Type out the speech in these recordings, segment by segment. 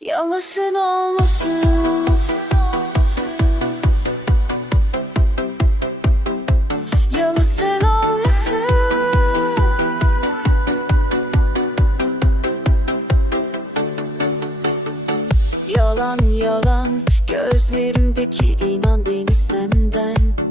Yalasın olmasın Yalasın olmasın Yalan yalan Gözlerimdeki inan beni senden.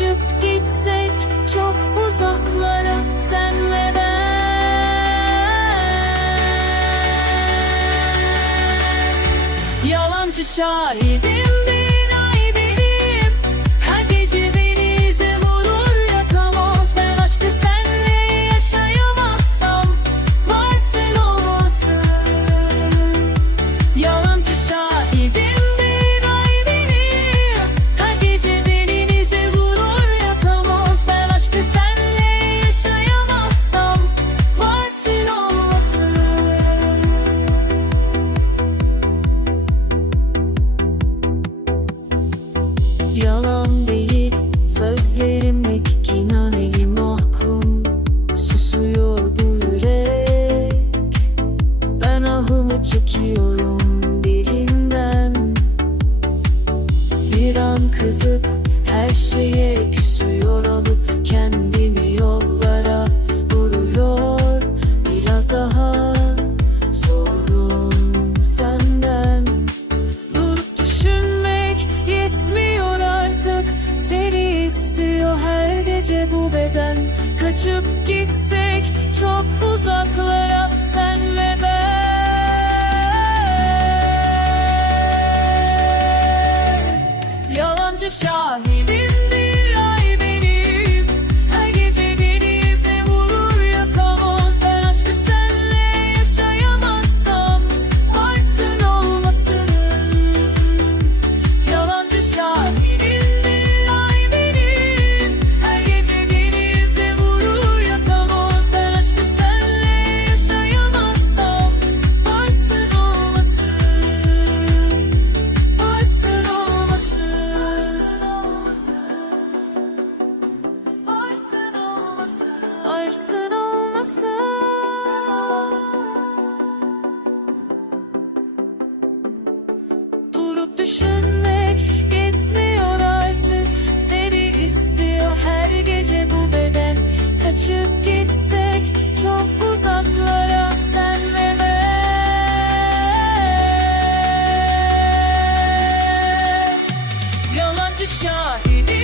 Kaçıp gitsek çok uzaklara sen ve ben Yalancı şahidim Yalan değil sözlerimdeki ahımı çekiyorum derinden. Bir an kızıp her şeye küsüyor alıp kendimi bu beden. Kaçıp gitsek çok uzaklara sen ve ben. Yalancı şahin. Varsın olmasın? Durup düşünmek yetmiyor artık. Seni istiyor her gece bu beden. Kaçıp gitsek çok uzaklara sen ve ben. Yalancı şahidi